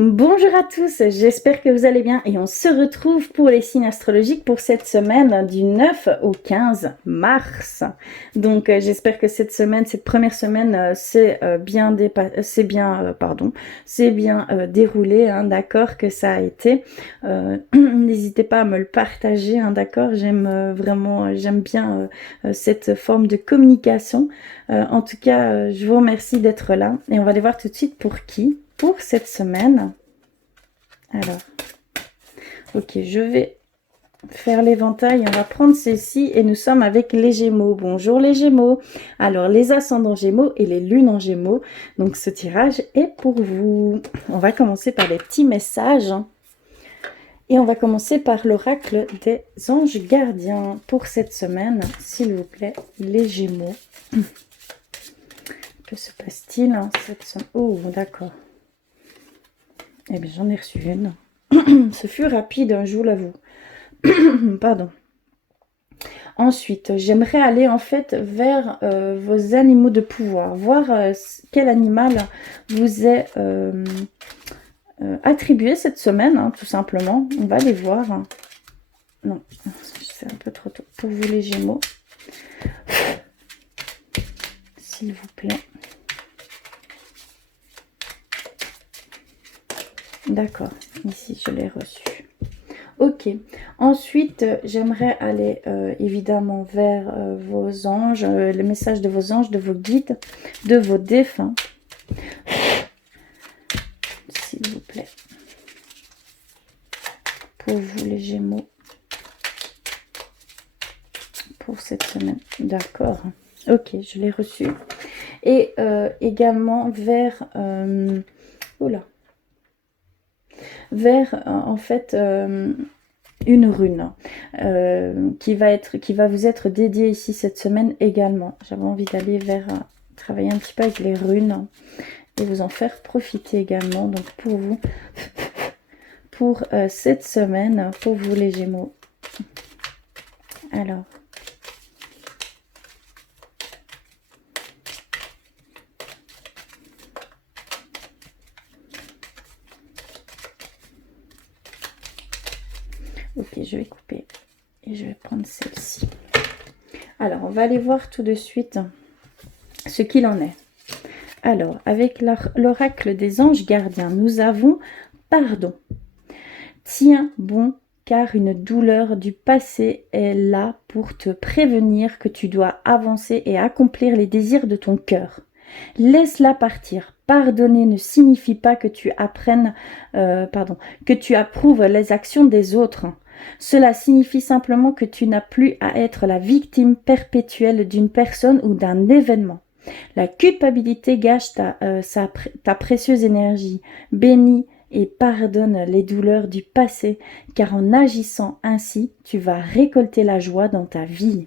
Bonjour à tous, j'espère que vous allez bien et on se retrouve pour les signes astrologiques pour cette semaine du 9 au 15 mars. Donc j'espère que cette semaine, cette première semaine, c'est bien déroulé, hein, d'accord, que ça a été. N'hésitez pas à me le partager, hein, d'accord. J'aime bien cette forme de communication. En tout cas, je vous remercie d'être là et on va aller voir tout de suite pour qui. Pour cette semaine, alors, ok, je vais faire l'éventail, on va prendre ceci et nous sommes avec les Gémeaux. Bonjour les Gémeaux. Alors, les ascendants Gémeaux et les lunes en Gémeaux. Donc, ce tirage est pour vous. On va commencer par les petits messages. Et on va commencer par l'oracle des anges gardiens pour cette semaine, s'il vous plaît, les Gémeaux. Que se passe-t-il cette semaine? Oh, d'accord. Eh bien, j'en ai reçu une. Ce fut rapide, je vous l'avoue. Pardon. Ensuite, j'aimerais aller en fait vers vos animaux de pouvoir, voir quel animal vous est attribué cette semaine, hein, tout simplement. On va aller voir. Non, c'est un peu trop tôt pour vous les Gémeaux. S'il vous plaît. D'accord, ici je l'ai reçu. Ok, ensuite j'aimerais aller évidemment vers vos anges, les messages de vos anges, de vos guides, de vos défunts. S'il vous plaît. Pour vous les Gémeaux. Pour cette semaine. D'accord. Ok, je l'ai reçu. Et également vers... oula. Vers en fait une rune qui va vous être dédiée ici cette semaine également. J'avais envie d'aller vers travailler un petit peu avec les runes et vous en faire profiter également. Donc pour vous, pour cette semaine, pour vous les Gémeaux. Alors. Ok, je vais couper et je vais prendre celle-ci. Alors, on va aller voir tout de suite ce qu'il en est. Alors, avec l'oracle des anges gardiens, nous avons pardon. Tiens bon, car une douleur du passé est là pour te prévenir que tu dois avancer et accomplir les désirs de ton cœur. Laisse-la partir. Pardonner ne signifie pas que tu approuves les actions des autres. Cela signifie simplement que tu n'as plus à être la victime perpétuelle d'une personne ou d'un événement. La culpabilité gâche ta précieuse énergie. Bénis et pardonne les douleurs du passé, car en agissant ainsi, tu vas récolter la joie dans ta vie.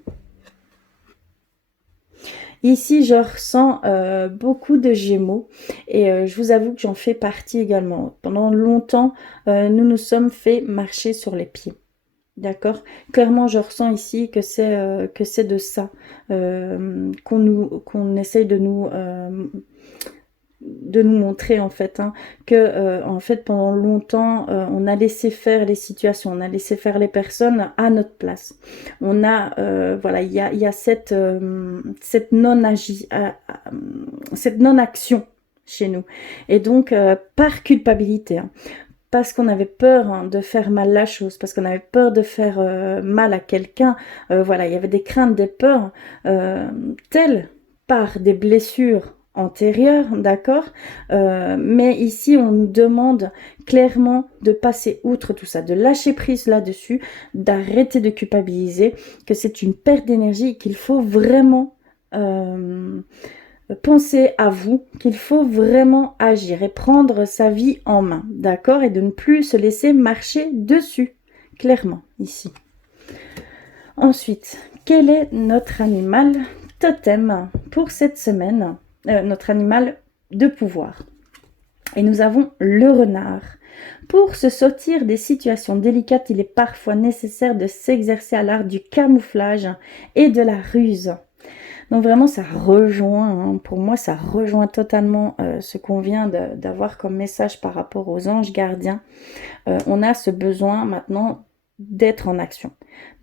Ici, je ressens beaucoup de Gémeaux et je vous avoue que j'en fais partie également. Pendant longtemps, nous nous sommes fait marcher sur les pieds. D'accord. Clairement, je ressens ici que c'est de ça qu'on essaye de nous montrer en fait, hein, que en fait pendant longtemps on a laissé faire les situations, on a laissé faire les personnes à notre place. On a voilà, il y a cette non action chez nous et donc par culpabilité, hein, parce qu'on avait peur, hein, de faire mal la chose, parce qu'on avait peur de faire mal à quelqu'un. Voilà, il y avait des craintes, des peurs telles par des blessures antérieures, d'accord, mais ici on nous demande clairement de passer outre tout ça, de lâcher prise là-dessus, d'arrêter de culpabiliser, que c'est une perte d'énergie et qu'il faut vraiment penser à vous, qu'il faut vraiment agir et prendre sa vie en main, d'accord, et de ne plus se laisser marcher dessus, clairement, ici. Ensuite, quel est notre animal totem pour cette semaine, notre animal de pouvoir? Et nous avons le renard. Pour se sortir des situations délicates, il est parfois nécessaire de s'exercer à l'art du camouflage et de la ruse. Donc vraiment, ça rejoint, hein, pour moi, ça rejoint totalement ce qu'on vient d'avoir comme message par rapport aux anges gardiens. On a ce besoin maintenant d'être en action,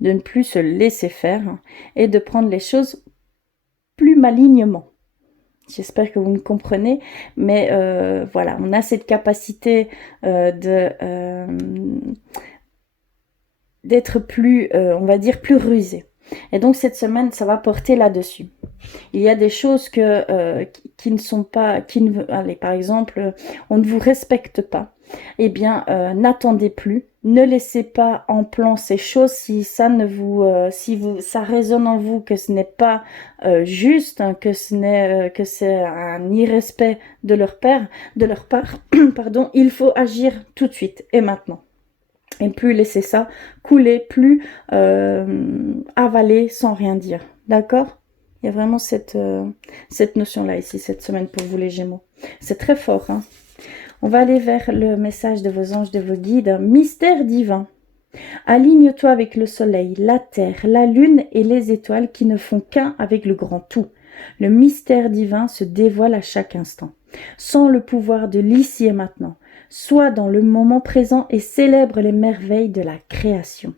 de ne plus se laisser faire et de prendre les choses plus malignement. J'espère que vous me comprenez, mais voilà, on a cette capacité d'être plus, on va dire, plus rusé. Et donc cette semaine, ça va porter là-dessus. Il y a des choses qui ne sont pas, allez, par exemple, on ne vous respecte pas. Eh bien, n'attendez plus, ne laissez pas en plan ces choses si ça ne vous, ça résonne en vous que ce n'est pas juste, hein, que c'est un irrespect de leur part, pardon, il faut agir tout de suite et maintenant. Et plus laisser ça couler, plus avaler sans rien dire. D'accord? Il y a vraiment cette notion-là ici, cette semaine pour vous les Gémeaux. C'est très fort. Hein? On va aller vers le message de vos anges, de vos guides. Mystère divin. Aligne-toi avec le soleil, la terre, la lune et les étoiles qui ne font qu'un avec le grand tout. Le mystère divin se dévoile à chaque instant. Sans le pouvoir de l'ici et maintenant. Sois dans le moment présent et célèbre les merveilles de la création.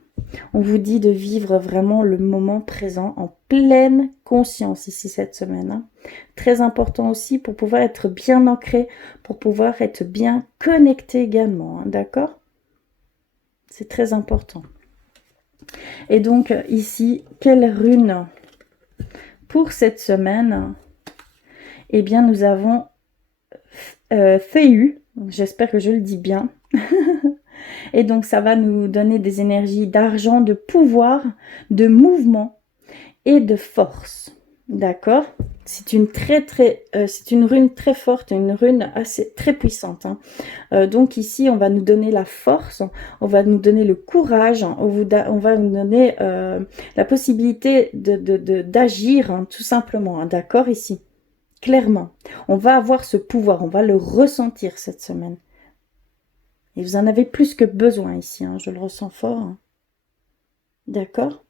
On vous dit de vivre vraiment le moment présent en pleine conscience ici cette semaine. Hein. Très important aussi pour pouvoir être bien ancré, pour pouvoir être bien connecté également. Hein, d'accord ? C'est très important. Et donc ici, quelle rune pour cette semaine? Eh bien, nous avons Féu. J'espère que je le dis bien. Et donc, ça va nous donner des énergies d'argent, de pouvoir, de mouvement et de force. D'accord? C'est une c'est une rune très forte, une rune assez très puissante. Hein. Donc ici, on va nous donner la force, on va nous donner le courage, on va nous donner la possibilité d'agir, hein, tout simplement. Hein, d'accord ici? Clairement. On va avoir ce pouvoir, on va le ressentir cette semaine. Et vous en avez plus que besoin ici, hein, je le ressens fort. Hein. D'accord?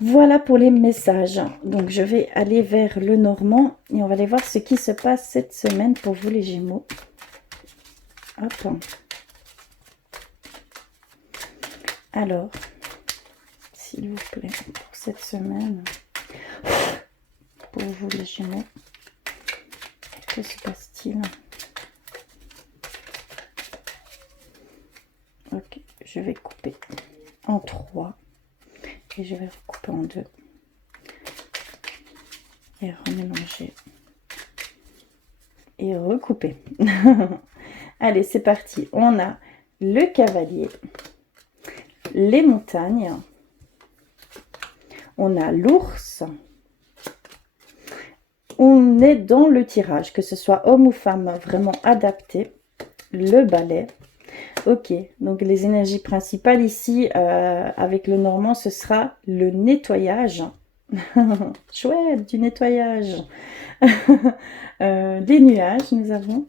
Voilà pour les messages. Donc, je vais aller vers le Normand et on va aller voir ce qui se passe cette semaine pour vous les Gémeaux. Hop. Alors, s'il vous plaît, pour cette semaine, pour vous les Gémeaux, que se passe-t-il? Ok, je vais couper en 3 et je vais recouper en 2 et remélanger et recouper. Allez, c'est parti. On a le cavalier, les montagnes, on a l'ours, on est dans le tirage, que ce soit homme ou femme, vraiment adapté, le balai. Ok, donc les énergies principales ici, avec le Normand, ce sera le nettoyage. Chouette, du nettoyage. Des nuages, nous avons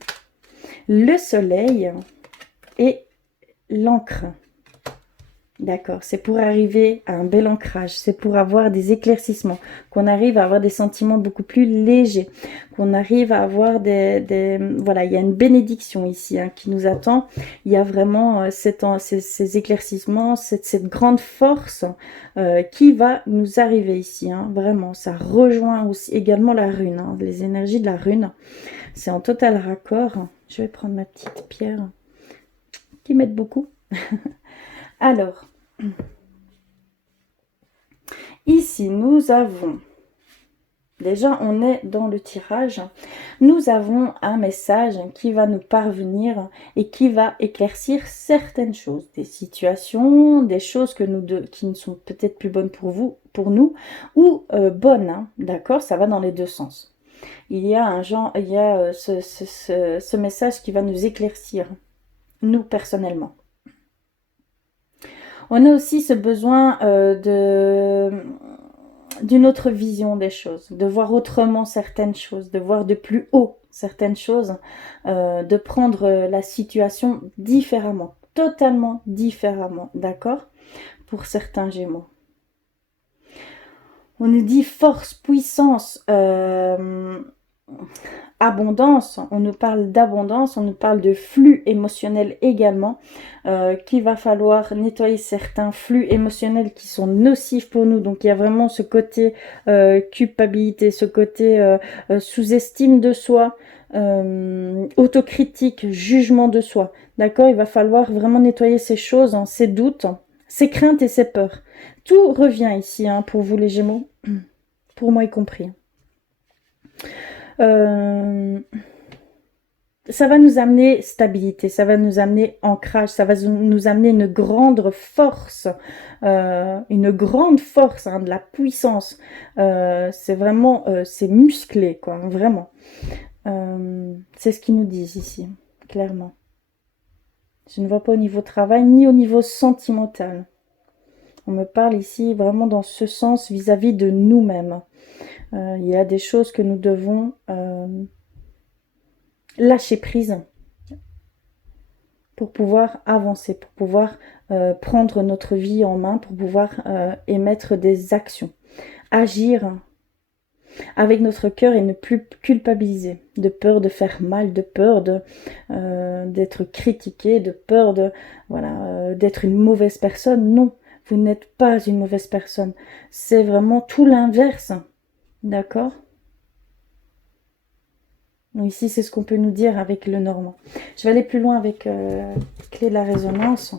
le soleil et l'encre. D'accord, c'est pour arriver à un bel ancrage, c'est pour avoir des éclaircissements, qu'on arrive à avoir des sentiments beaucoup plus légers, qu'on arrive à avoir voilà, il y a une bénédiction ici hein, qui nous attend. Il y a vraiment ces éclaircissements, cette grande force qui va nous arriver ici. Hein, vraiment, ça rejoint aussi également la rune, hein, les énergies de la rune. C'est en total raccord. Je vais prendre ma petite pierre qui m'aide beaucoup. Alors, ici, nous avons, déjà on est dans le tirage, nous avons un message qui va nous parvenir et qui va éclaircir certaines choses, des situations, des choses que qui ne sont peut-être plus bonnes pour nous, ou bonnes, hein, d'accord, ça va dans les deux sens. Il y a ce message qui va nous éclaircir, nous personnellement. On a aussi ce besoin d'une autre vision des choses, de voir autrement certaines choses, de voir de plus haut certaines choses, de prendre la situation différemment, totalement différemment, d'accord? Pour certains Gémeaux. On nous dit force, puissance, abondance, on nous parle d'abondance, on nous parle de flux émotionnel également, qu'il va falloir nettoyer certains flux émotionnels qui sont nocifs pour nous. Donc il y a vraiment ce côté culpabilité, ce côté sous-estime de soi, autocritique, jugement de soi. D'accord? Il va falloir vraiment nettoyer ces choses, hein, ces doutes, ces craintes et ces peurs. Tout revient ici, hein, pour vous les Gémeaux, pour moi y compris. Ça va nous amener stabilité, ça va nous amener ancrage, ça va nous amener une grande force, hein, de la puissance. C'est vraiment, c'est musclé, quoi, vraiment. C'est ce qu'ils nous disent ici, clairement. Je ne vois pas au niveau travail, ni au niveau sentimental. On me parle ici vraiment dans ce sens vis-à-vis de nous-mêmes. Il y a des choses que nous devons lâcher prise pour pouvoir avancer, pour pouvoir prendre notre vie en main, pour pouvoir émettre des actions. Agir avec notre cœur et ne plus culpabiliser, de peur de faire mal, de peur d'être critiqué, de peur d'être une mauvaise personne. Non, vous n'êtes pas une mauvaise personne. C'est vraiment tout l'inverse. D'accord? Donc ici, c'est ce qu'on peut nous dire avec le normand. Je vais aller plus loin avec clé de la résonance.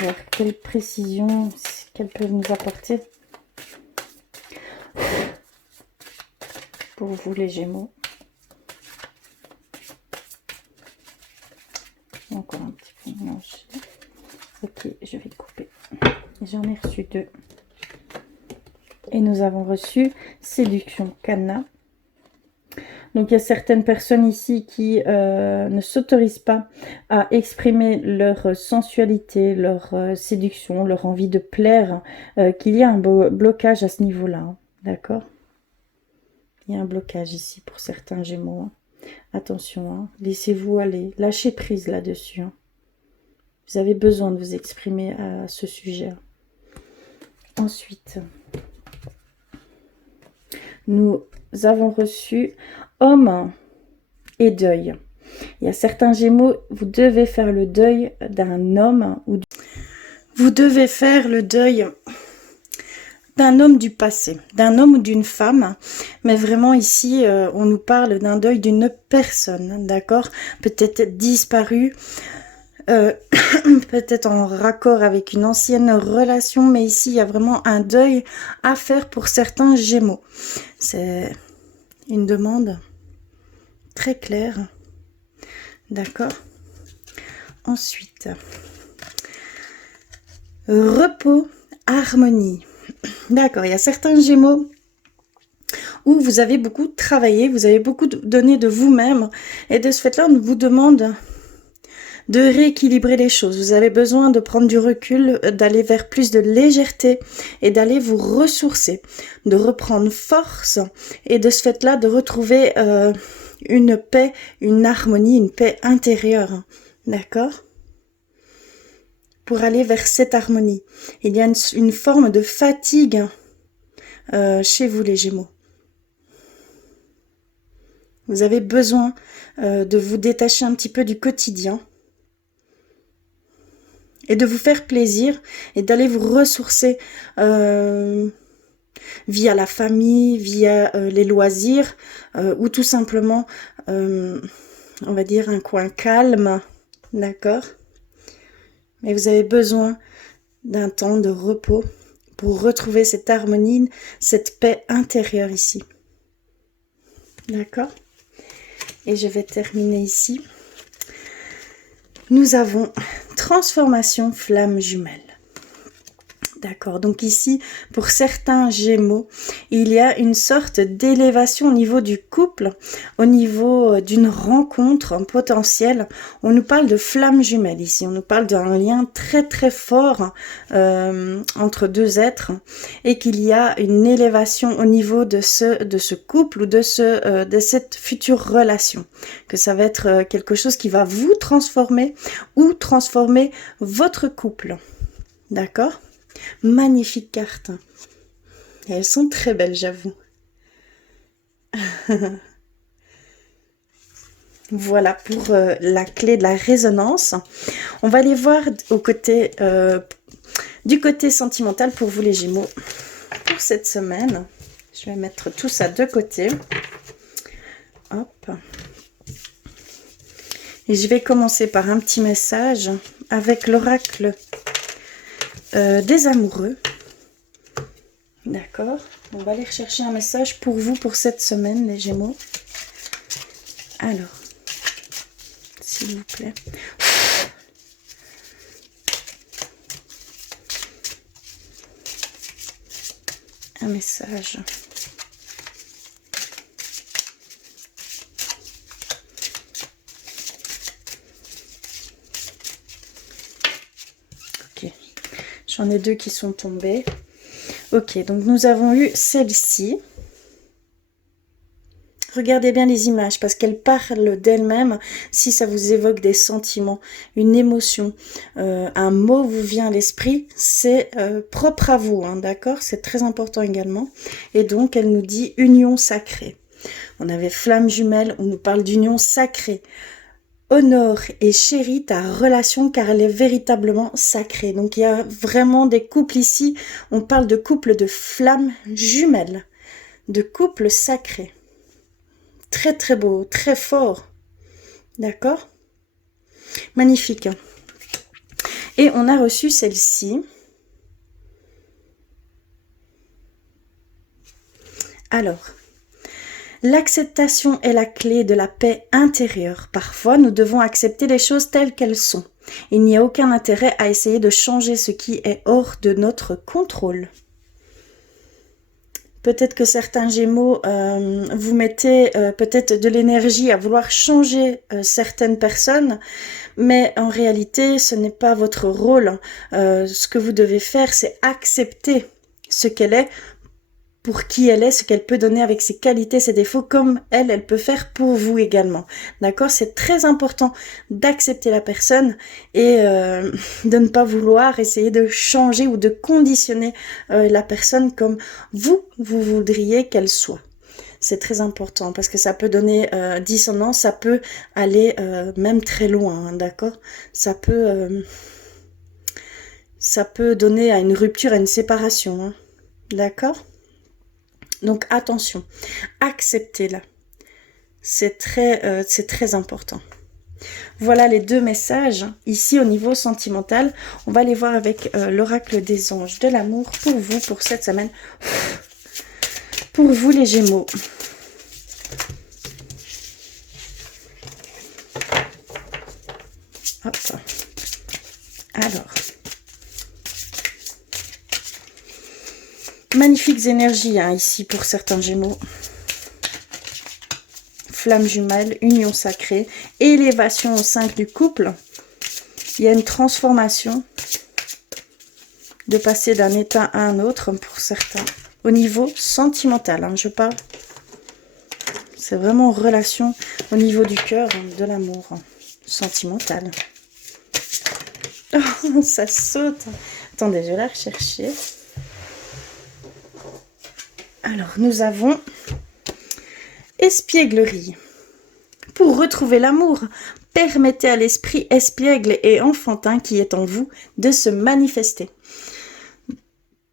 Voir quelle précision qu'elles peuvent nous apporter. Pour vous les Gémeaux. Encore un petit peu mélangé. Ok, je vais couper. J'en ai reçu 2. Et nous avons reçu séduction, cadenas. Donc il y a certaines personnes ici qui ne s'autorisent pas à exprimer leur sensualité, leur séduction, leur envie de plaire, qu'il y a un blocage à ce niveau-là, hein, d'accord? Il y a un blocage ici pour certains Gémeaux. Hein. Attention, hein, laissez-vous aller, lâchez prise là-dessus. Hein. Vous avez besoin de vous exprimer à ce sujet. Ensuite, nous avons reçu homme et deuil. Il y a certains Gémeaux, vous devez faire le deuil d'un homme. Vous devez faire le deuil d'un homme du passé, d'un homme ou d'une femme. Mais vraiment ici, on nous parle d'un deuil d'une personne, d'accord? Peut-être disparue, peut-être en raccord avec une ancienne relation. Mais ici, il y a vraiment un deuil à faire pour certains Gémeaux. C'est une demande très claire. D'accord. Ensuite, repos, harmonie. D'accord, il y a certains Gémeaux où vous avez beaucoup travaillé, vous avez beaucoup donné de vous-même. Et de ce fait-là, on vous demande de rééquilibrer les choses. Vous avez besoin de prendre du recul, d'aller vers plus de légèreté et d'aller vous ressourcer, de reprendre force et de ce fait-là, de retrouver une paix, une harmonie, une paix intérieure. D'accord ? Pour aller vers cette harmonie. Il y a une forme de fatigue chez vous les Gémeaux. Vous avez besoin de vous détacher un petit peu du quotidien et de vous faire plaisir et d'aller vous ressourcer via la famille, via les loisirs ou tout simplement, on va dire, un coin calme, d'accord ? Mais vous avez besoin d'un temps de repos pour retrouver cette harmonie, cette paix intérieure ici. D'accord ? Et je vais terminer ici. Nous avons transformation flamme jumelle. D'accord, donc ici, pour certains Gémeaux, il y a une sorte d'élévation au niveau du couple, au niveau d'une rencontre potentielle. On nous parle de flamme jumelle ici, on nous parle d'un lien très très fort entre deux êtres et qu'il y a une élévation au niveau de ce couple ou de cette future relation. Que ça va être quelque chose qui va vous transformer ou transformer votre couple. D'accord ? Magnifique carte. Et elles sont très belles, j'avoue. Voilà pour la clé de la résonance. On va aller voir du côté sentimental pour vous les Gémeaux pour cette semaine. Je vais mettre tout ça de côté. Hop. Et je vais commencer par un petit message avec l'oracle des amoureux. D'accord. On va aller rechercher un message pour vous pour cette semaine, les Gémeaux. Alors, s'il vous plaît. Un message. Ok. J'en ai deux qui sont tombés. Ok, donc nous avons eu celle-ci. Regardez bien les images parce qu'elle parle d'elle-même. Si ça vous évoque des sentiments, une émotion, un mot vous vient à l'esprit, c'est propre à vous, hein, d'accord? C'est très important également. Et donc, elle nous dit union sacrée. On avait flamme jumelle, on nous parle d'union sacrée. Honore et chéris ta relation car elle est véritablement sacrée. Donc, il y a vraiment des couples ici. On parle de couple de flammes jumelles, de couple sacré. Très très beau, très fort. D'accord? Magnifique. Et on a reçu celle-ci. Alors, l'acceptation est la clé de la paix intérieure. Parfois, nous devons accepter les choses telles qu'elles sont. Il n'y a aucun intérêt à essayer de changer ce qui est hors de notre contrôle. Peut-être que certains Gémeaux, vous mettez peut-être de l'énergie à vouloir changer certaines personnes, mais en réalité, ce n'est pas votre rôle. Ce que vous devez faire, c'est accepter ce qu'elle est, pour qui elle est, ce qu'elle peut donner avec ses qualités, ses défauts, comme elle peut faire pour vous également. D'accord? C'est très important d'accepter la personne et de ne pas vouloir essayer de changer ou de conditionner la personne comme vous voudriez qu'elle soit. C'est très important parce que ça peut donner dissonance, ça peut aller même très loin, hein, d'accord? Ça peut donner à une rupture, à une séparation, hein, d'accord? Donc attention, acceptez-la. C'est très important. Voilà les deux messages. Ici au niveau sentimental, on va les voir avec l'oracle des anges de l'amour pour vous, pour cette semaine. Pour vous les Gémeaux. Hop. Alors. Magnifiques énergies hein, ici pour certains Gémeaux. Flamme jumelle, union sacrée, élévation au sein du couple. Il y a une transformation de passer d'un état à un autre pour certains. Au niveau sentimental, hein, je parle. C'est vraiment en relation au niveau du cœur, hein, de l'amour hein, sentimental. Oh, ça saute. Attendez, je vais la rechercher. Alors, nous avons espièglerie. Pour retrouver l'amour, permettez à l'esprit espiègle et enfantin qui est en vous de se manifester.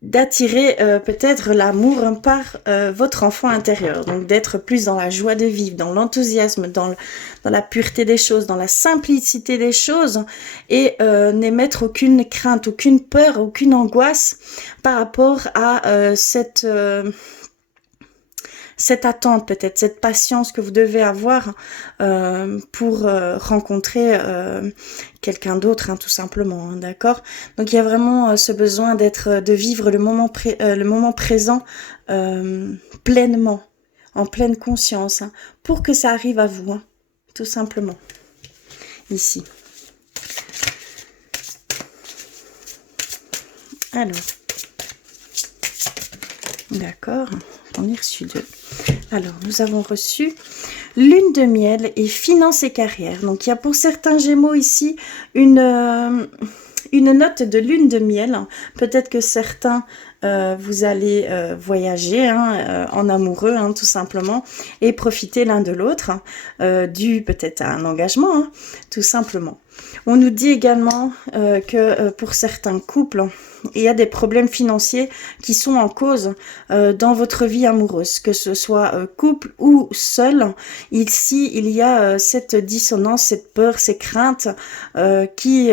D'attirer peut-être l'amour par votre enfant intérieur. Donc, d'être plus dans la joie de vivre, dans l'enthousiasme, dans la pureté des choses, dans la simplicité des choses et n'émettre aucune crainte, aucune peur, aucune angoisse par rapport à cette attente peut-être, cette patience que vous devez avoir pour rencontrer quelqu'un d'autre, hein, tout simplement, hein, d'accord? Donc il y a vraiment ce besoin de vivre le moment présent pleinement, en pleine conscience, hein, pour que ça arrive à vous, hein, tout simplement, ici. Alors, d'accord, on a reçu deux. Alors, nous avons reçu lune de miel et finance et carrière. Donc, il y a pour certains Gémeaux ici une une note de lune de miel. Peut-être que certains, vous allez voyager en amoureux, tout simplement, et profiter l'un de l'autre, dû peut-être à un engagement, tout simplement. On nous dit également que pour certains couples, il y a des problèmes financiers qui sont en cause dans votre vie amoureuse, que ce soit couple ou seul. Ici, il y a cette dissonance, cette peur, ces craintes qui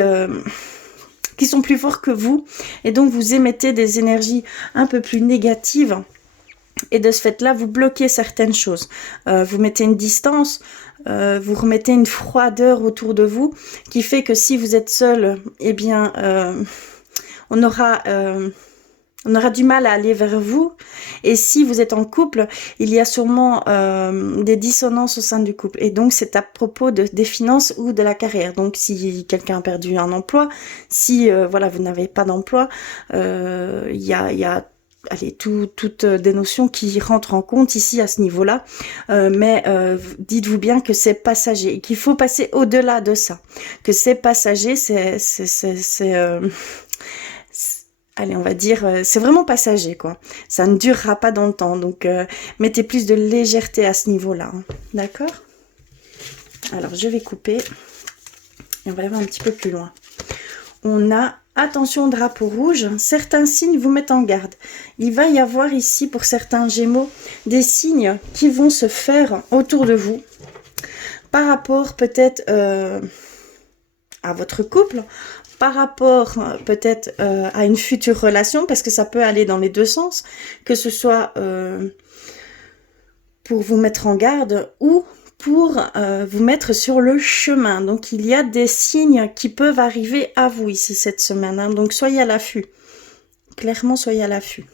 sont plus forts que vous, et donc vous émettez des énergies un peu plus négatives, et de ce fait-là, vous bloquez certaines choses. Vous mettez une distance, vous remettez une froideur autour de vous, qui fait que si vous êtes seul, eh bien, on aura du mal à aller vers vous. Et si vous êtes en couple, il y a sûrement des dissonances au sein du couple. Et donc, c'est à propos des finances ou de la carrière. Donc, si quelqu'un a perdu un emploi, si voilà, vous n'avez pas d'emploi, il y a allez, toutes des notions qui rentrent en compte ici à ce niveau-là. Mais dites-vous bien que c'est passager et qu'il faut passer au-delà de ça. Que c'est passager, allez, on va dire, c'est vraiment passager, quoi. Ça ne durera pas dans le temps. Donc, mettez plus de légèreté à ce niveau-là. D'accord? Alors, je vais couper. Et on va aller voir un petit peu plus loin. On a, attention, drapeau rouge. Certains signes vous mettent en garde. Il va y avoir ici, pour certains Gémeaux, des signes qui vont se faire autour de vous. Par rapport, peut-être, à votre couple, par rapport peut-être à une future relation, parce que ça peut aller dans les deux sens, que ce soit pour vous mettre en garde ou pour vous mettre sur le chemin. Donc il y a des signes qui peuvent arriver à vous ici cette semaine, donc soyez à l'affût, clairement soyez à l'affût.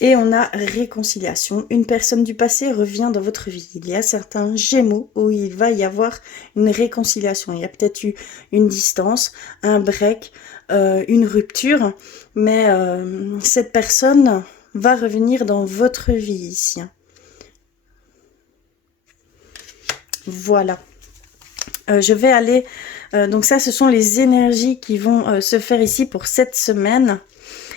Et on a réconciliation. Une personne du passé revient dans votre vie. Il y a certains Gémeaux où il va y avoir une réconciliation. Il y a peut-être eu une distance, un break, une rupture. Mais cette personne va revenir dans votre vie ici. Voilà. Je vais aller... donc ça, ce sont les énergies qui vont se faire ici pour cette semaine.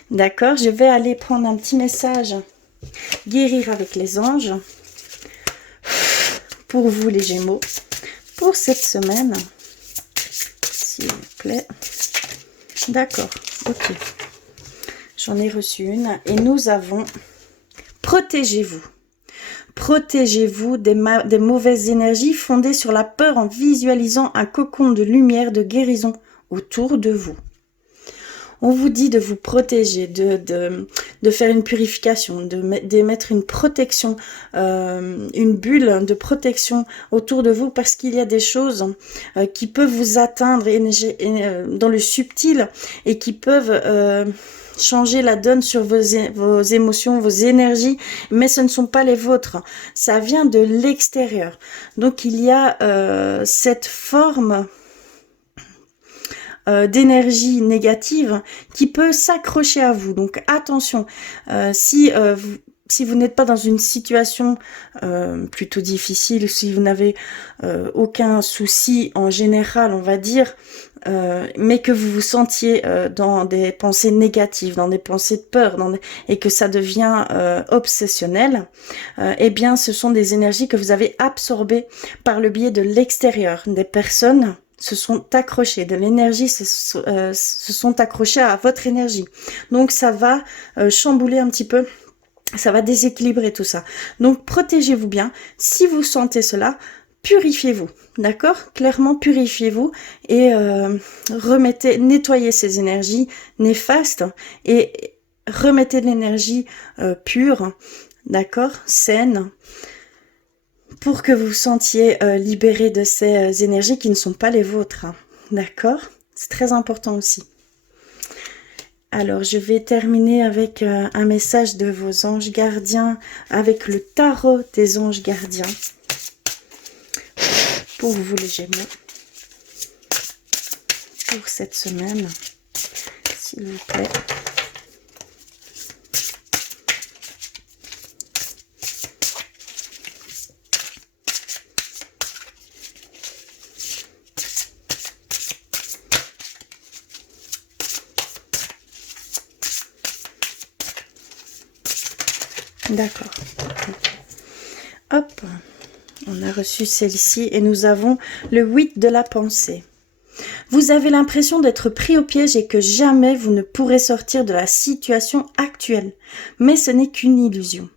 D'accord, je vais aller prendre un petit message, guérir avec les anges, pour vous les Gémeaux, pour cette semaine, s'il vous plaît. D'accord, ok. J'en ai reçu une et nous avons, protégez-vous. Protégez-vous des mauvaises énergies fondées sur la peur en visualisant un cocon de lumière, de guérison autour de vous. On vous dit de vous protéger, de faire une purification, d'émettre une protection, une bulle de protection autour de vous, parce qu'il y a des choses qui peuvent vous atteindre dans le subtil et qui peuvent changer la donne sur vos émotions, vos énergies, mais ce ne sont pas les vôtres. Ça vient de l'extérieur. Donc il y a cette forme d'énergie négative qui peut s'accrocher à vous. Donc attention, si vous n'êtes pas dans une situation plutôt difficile, si vous n'avez aucun souci en général, on va dire, mais que vous vous sentiez dans des pensées négatives, dans des pensées de peur, et que ça devient obsessionnel, eh bien ce sont des énergies que vous avez absorbées par le biais de l'extérieur, des personnes se sont accrochés, de l'énergie se sont accrochés à votre énergie. Donc ça va chambouler un petit peu, ça va déséquilibrer tout ça. Donc protégez-vous bien. Si vous sentez cela, purifiez-vous, d'accord? Clairement, purifiez-vous et nettoyez ces énergies néfastes et remettez de l'énergie pure, d'accord? Saine, pour que vous vous sentiez libéré de ces énergies qui ne sont pas les vôtres. D'accord? C'est très important aussi. Alors, je vais terminer avec un message de vos anges gardiens, avec le tarot des anges gardiens. Pour vous les Gémeaux. Pour cette semaine, s'il vous plaît. D'accord. Hop, on a reçu celle-ci et nous avons le 8 de la pensée. Vous avez l'impression d'être pris au piège et que jamais vous ne pourrez sortir de la situation actuelle. Mais ce n'est qu'une illusion.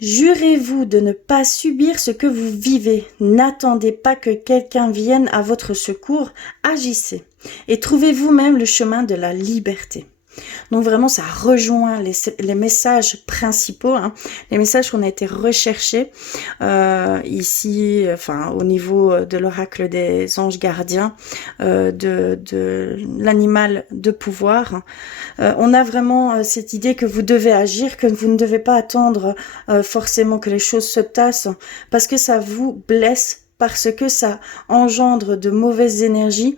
Jurez-vous de ne pas subir ce que vous vivez. N'attendez pas que quelqu'un vienne à votre secours. Agissez et trouvez vous-même le chemin de la liberté. Donc vraiment, ça rejoint les messages principaux, hein, les messages qu'on a été recherchés ici, enfin au niveau de l'oracle des anges gardiens, de l'animal de pouvoir. On a vraiment cette idée que vous devez agir, que vous ne devez pas attendre forcément que les choses se tassent, parce que ça vous blesse, parce que ça engendre de mauvaises énergies,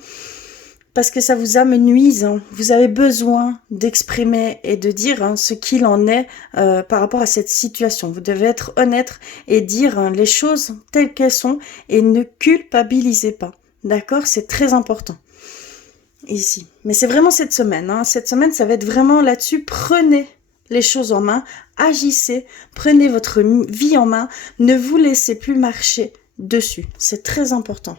parce que ça vous amenuise. Vous avez besoin d'exprimer et de dire ce qu'il en est par rapport à cette situation. Vous devez être honnête et dire les choses telles qu'elles sont et ne culpabilisez pas. D'accord? C'est très important ici. Mais c'est vraiment cette semaine. Hein. Cette semaine, ça va être vraiment là-dessus. Prenez les choses en main, agissez, prenez votre vie en main, ne vous laissez plus marcher dessus. C'est très important.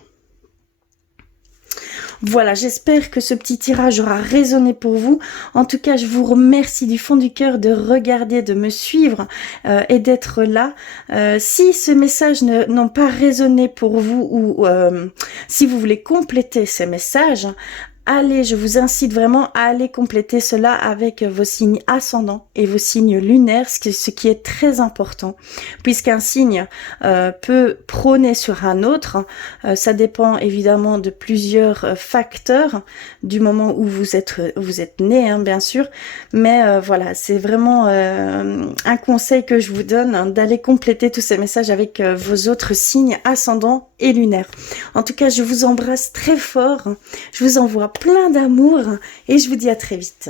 Voilà, j'espère que ce petit tirage aura résonné pour vous. En tout cas, je vous remercie du fond du cœur de regarder, de me suivre et d'être là. Si ce message n'ont pas résonné pour vous ou si vous voulez compléter ces messages, allez, je vous incite vraiment à aller compléter cela avec vos signes ascendants et vos signes lunaires, ce qui est très important, puisqu'un signe peut prôner sur un autre. Ça dépend évidemment de plusieurs facteurs du moment où vous êtes né, hein, bien sûr. Mais voilà, c'est vraiment un conseil que je vous donne, hein, d'aller compléter tous ces messages avec vos autres signes ascendants et lunaires. En tout cas, je vous embrasse très fort. Je vous envoie plein d'amour et je vous dis à très vite.